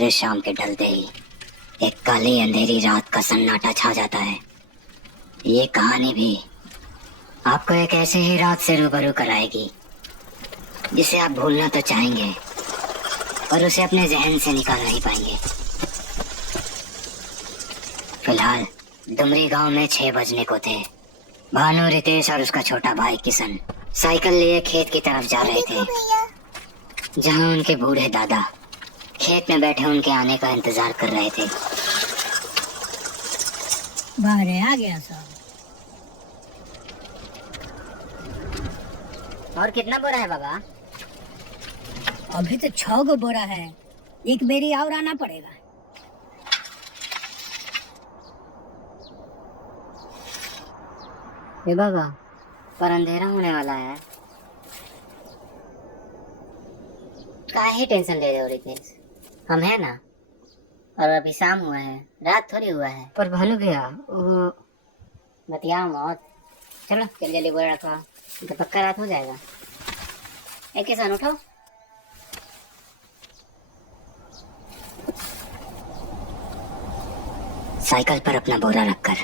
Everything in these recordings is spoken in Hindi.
सुनहरे शाम के ढलते ही एक काली अंधेरी रात का सन्नाटा छा जाता है। ये कहानी भी आपको एक ऐसी ही रात से रूबरू कराएगी जिसे आप भूलना तो चाहेंगे और उसे अपने जहन से निकाल नहीं पाएंगे। फिलहाल डुमरी गांव में 6 बजने को थे। भानु, रितेश और उसका छोटा भाई किशन साइकिल लिए खेत की तरफ जा रहे थे, जहां उनके बूढ़े दादा खेत में बैठे उनके आने का इंतजार कर रहे थे। बाहर आ गया सब। और कितना बोरा है बाबा? अभी तो 6 गो बोरा है, एक बेरी और आना पड़ेगा। ए बाबा, पर अंधेरा होने वाला है। काहे टेंशन ले रहे हो रितेश? हम है ना, और अभी शाम हुआ है, रात थोड़ी हुआ है। पर भानु भैया वो बतिया मौत। चलो जल्दी जल्दी बोरा रखो, तो पक्का रात हो जाएगा। एक किसान उठो। साइकिल पर अपना बोरा रखकर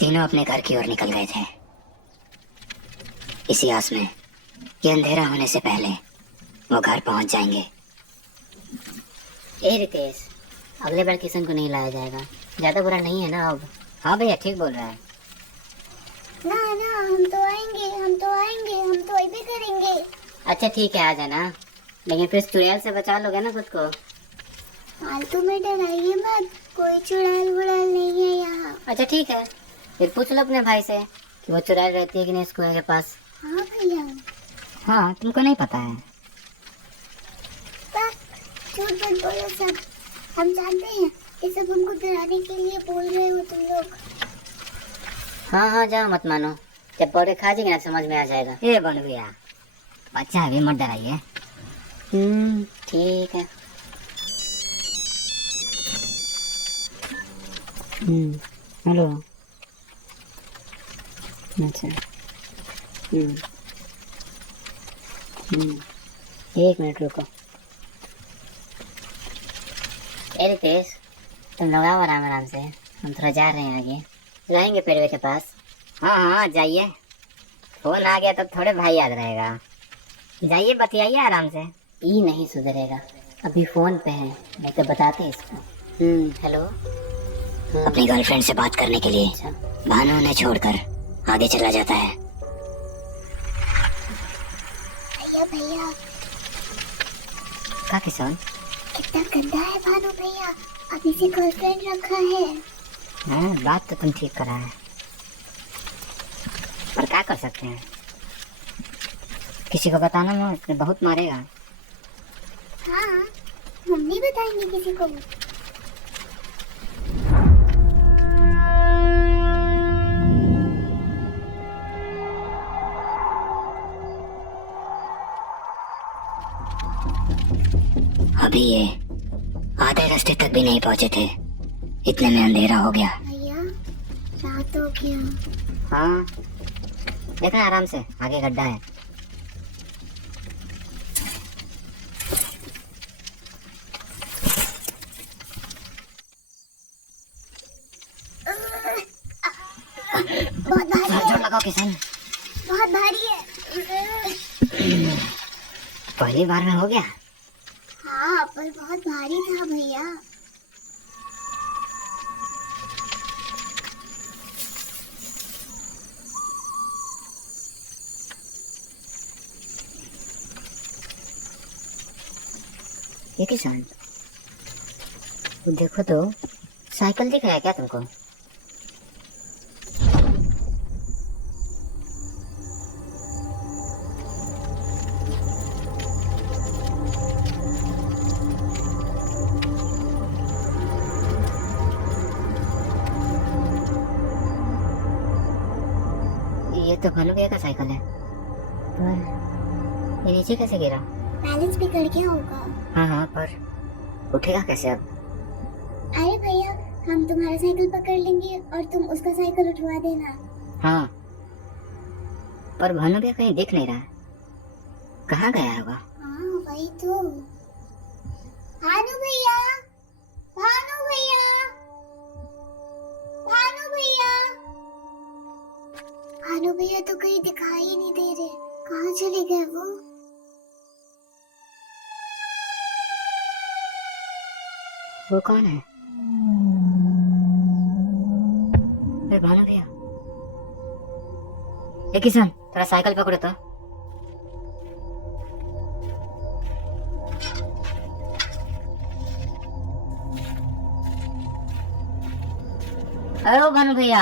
तीनों अपने घर की ओर निकल गए थे, इसी आस में कि अंधेरा होने से पहले वो घर पहुंच जाएंगे। ए रितेश, अगले बार किशन को नहीं लाया जाएगा, ज्यादा बुरा नहीं है ना अब? हाँ भैया ठीक बोल रहा है। ना ना, हम तो आएंगे, हम तो आएंगे, हम तो अभी करेंगे। अच्छा ठीक है, आ जाना, लेकिन फिर चुड़ैल से बचा लोगे ना खुद को? फालतू में डराइए मत, कोई चुड़ैल वुड़ैल नहीं है यहाँ। अच्छा ठीक है, फिर पूछ लो अपने भाई से कि वो चुड़ैल रहती है कि नहीं इस कुएं के पास। हाँ भैया। हाँ, तुमको नहीं पता है? झूठ मत बोलो सब, हम जानते हैं ये सब हमको डराने के लिए बोल रहे हो तुम लोग। हाँ हाँ, जाओ मत मानो, जब पौधे खा जाएंगे ना समझ में आ जाएगा। ये बन गया, बच्चा अभी मत डराइए। ठीक है। हेलो। अच्छा। एक मिनट रुको। ए रितेश, तुम लोग आओ आराम आराम से, हम थोड़ा जा रहे हैं आगे, जाएंगे पेड़वे के पास। हाँ हाँ जाइए, फोन आ गया तो थोड़े भाई याद रहेगा। जाइए बतियाइए आराम से। ये नहीं सुधरेगा, अभी फोन पे है, नहीं तो बताते इसको। हेलो। अपनी गर्लफ्रेंड से बात करने के लिए भानु ने छोड़कर आगे चला जाता है। भैया भैया, का किसान? कितना गंदा है भानु भैया, अभी से गर्लफ्रेंड रखा है। हाँ, बात तो तुम ठीक करा है, पर क्या कर सकते हैं? किसी को बताना मत, बहुत मारेगा। हाँ, हम नहीं बताएंगे किसी को। अभी ये आधे रास्ते तक भी नहीं पहुंचे थे, इतने में अंधेरा हो गया। भैया रात हो गया। हाँ, देखना आराम से, आगे गड्ढा है। बहुत भारी है, जोर लगाओ किसान। बहुत भारी है। पहली बार में हो गया। हाँ, पर बहुत भारी था भैया। ये किसान, देखो तो, साइकिल दिख रहा है क्या तुमको? ये तो भानु भैया का साइकिल है, पर ये नीचे कैसे गिरा? बैलेंस बिगड़ गया होगा। हाँ हाँ, पर उठेगा कैसे अब? अरे भैया, हम तुम्हारा साइकिल पकड़ लेंगे और तुम उसका साइकिल उठवा देना। हाँ, पर भानु भैया कहीं दिख नहीं रहा है, कहाँ गया होगा? हाँ वही तो, भानु भैया, भानु भैया, भानु भैया, भानु भैया तो कहीं दिखाई ही नहीं दे रहे। कहाँ चले गए वो? वो कौन है? अरे भानु भैया, ए किशन, थोड़ा साइकिल पकड़ो तो। अरे ओ भानु भैया,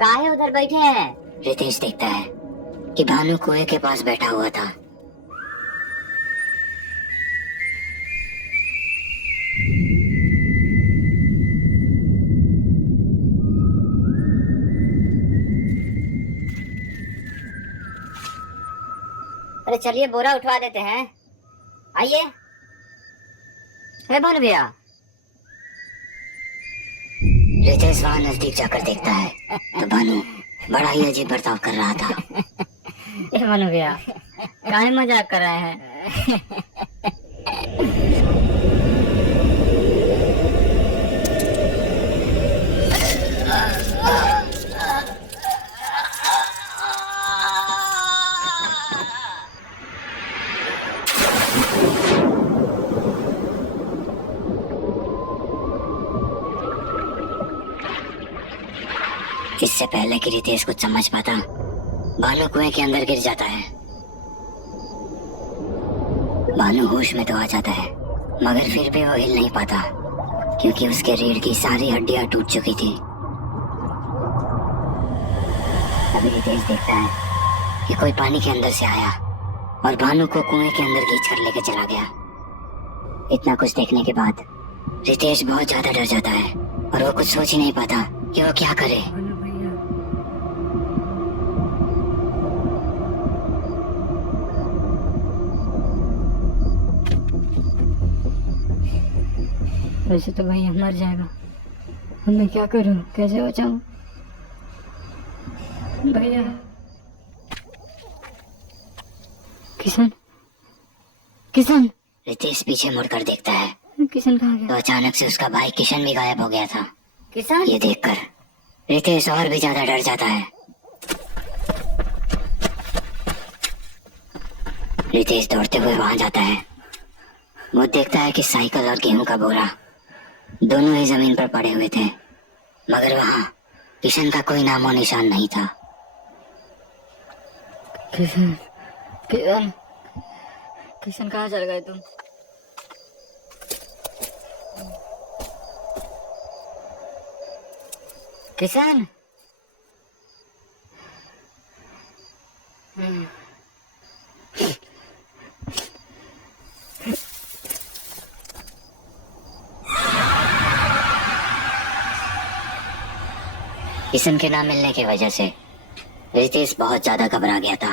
काहे उधर बैठे हैं? रितेश देखता है कि भानु कुएं के पास बैठा हुआ था। अरे चलिए बोरा उठवा देते हैं, आइए। अरे भानु भैया, रितेश वहां नजदीक जाकर देखता है तो भानु बड़ा ही अजीब बर्ताव कर रहा था। ए भानु भैया, काहे मजाक कर रहे हैं? इससे पहले कि रितेश कुछ समझ पाता, भानु कुएं के अंदर गिर जाता है। भानु होश में तो आ जाता है, मगर फिर भी वो हिल नहीं पाता क्योंकि उसके रीढ़ की सारी हड्डियां टूट चुकी थी। अभी रितेश देखता है कि कोई पानी के अंदर से आया और भानु को कुएं के अंदर खींच कर लेके चला गया। इतना कुछ देखने के बाद रितेश बहुत ज्यादा डर जाता है और वो कुछ सोच ही नहीं पाता कि वो क्या करे। वैसे तो भैया मर जाएगा, मैं क्या करूं, कैसे बचाऊं भैया? किशन, किशन। रितेश पीछे मुड़कर देखता है, किशन कहाँ गया? तो अचानक से उसका भाई किशन भी गायब हो गया था। किशन? ये देखकर रितेश और भी ज्यादा डर जाता है। रितेश दौड़ते हुए वहां जाता है। वो देखता है कि साइकिल और गेहूं का बोरा दोनों ही जमीन पर पड़े हुए थे, मगर वहां किशन का कोई नामो निशान नहीं था। किशन, किशन, किशन कहाँ चल गए तुम? किशन? किशन के ना मिलने की वजह से रितेश बहुत ज्यादा घबरा गया था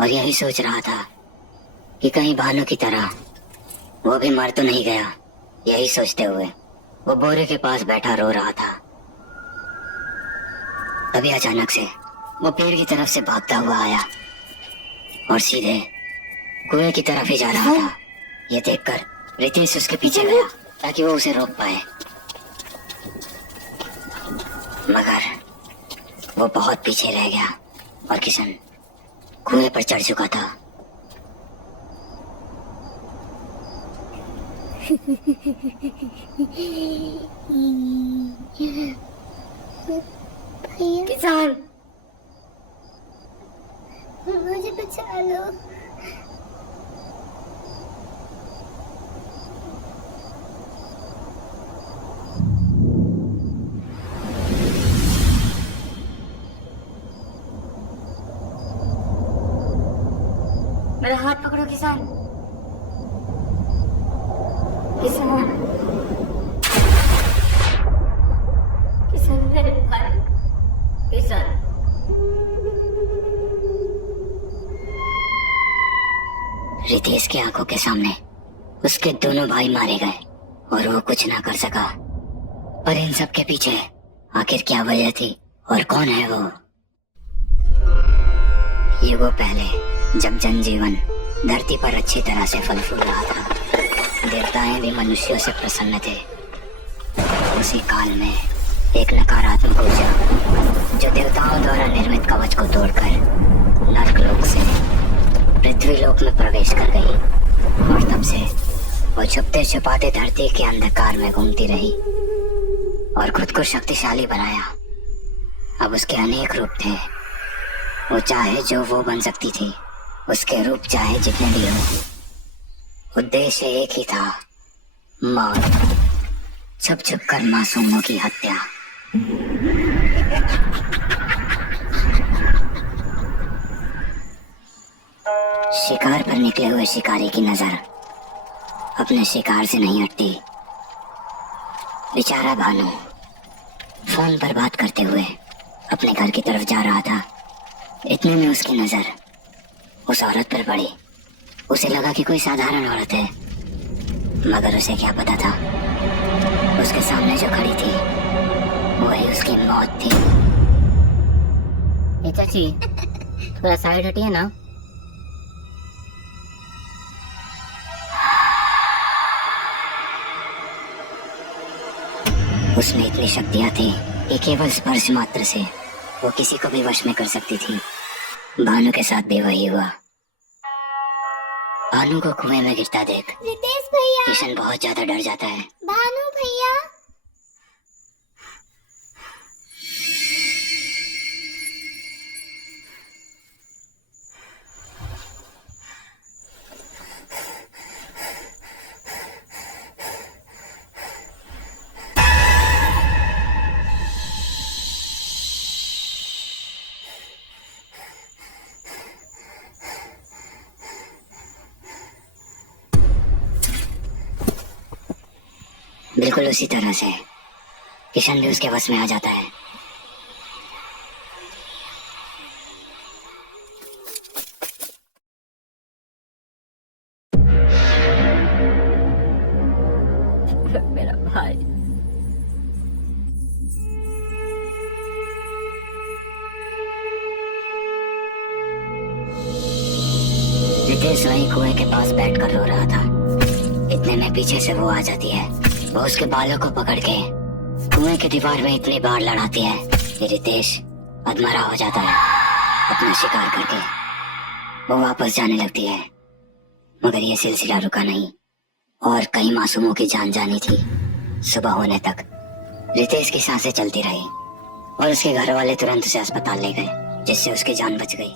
और यही सोच रहा था कि कहीं भानु की तरह वो भी मर तो नहीं गया। यही सोचते हुए वो बोरे के पास बैठा रो रहा था। तभी अचानक से वो पेड़ की तरफ से भागता हुआ आया और सीधे कुएं की तरफ ही जा रहा था। ये देखकर रितेश उसके पीछे गया ताकि वो उसे रोक पाए, मगर वो बहुत पीछे रह गया और किशन कुएं पर चढ़ चुका था। भैया, किशन, मुझे बचा लो। मेरा हाथ पकड़ो किसान, किसान, किसान मेरे भाई, किसान। रितेश की आंखों के सामने उसके दोनों भाई मारे गए और वो कुछ ना कर सका। पर इन सब के पीछे आखिर क्या वजह थी और कौन है वो? ये वो पहले जब जनजीवन धरती पर अच्छी तरह से फल फूल रहा था। देवताएं भी मनुष्यों से प्रसन्न थे। उसी काल में एक नकारात्मक ऊर्जा जो देवताओं द्वारा निर्मित कवच को तोड़कर नरकलोक से पृथ्वीलोक में प्रवेश कर गई, और तब से वो छुपते छुपाते धरती के अंधकार में घूमती रही और खुद को शक्तिशाली बनाया। अब उसके अनेक रूप थे। वो चाहे जो वो बन सकती थी, उसके रूप चाहे जितने भी हो। उद्देश्य एक ही था, मौत। छुप छुप कर मासूमों की हत्या। शिकार पर निकले हुए शिकारी की नजर अपने शिकार से नहीं हटती। बेचारा भानु फोन पर बात करते हुए अपने घर की तरफ जा रहा था। इतने में उसकी नजर उस औरत पर पड़ी। उसे लगा कि कोई साधारण औरत है, मगर उसे क्या पता था उसके सामने जो खड़ी थी वही उसकी मौत थी। ए चाची, थोड़ा साइड हटिए ना। उसमें इतनी शक्तियां थी कि केवल स्पर्श मात्र से वो किसी को भी वश में कर सकती थी। भानु के साथ भी वही हुआ। भानु को कुएं में गिरता देख रितेश भैया, किशन बहुत ज्यादा डर जाता है। भानु भैया, बिल्कुल उसी तरह से किशन भी उसके वश में आ जाता है। मेरा भाई। रितेश वहीं कुएं के पास बैठकर रो रहा था। इतने में पीछे से वो आ जाती है। वो उसके बालों को पकड़ के कुएं की दीवार में इतनी बार लड़ाती है कि रितेश अधमरा हो जाता है। अपना शिकार करके वो वापस जाने लगती है, मगर ये सिलसिला रुका नहीं और कई मासूमों की जान जानी थी। सुबह होने तक रितेश की सांसें चलती रही और उसके घर वाले तुरंत उसे अस्पताल ले गए, जिससे उसकी जान बच गई।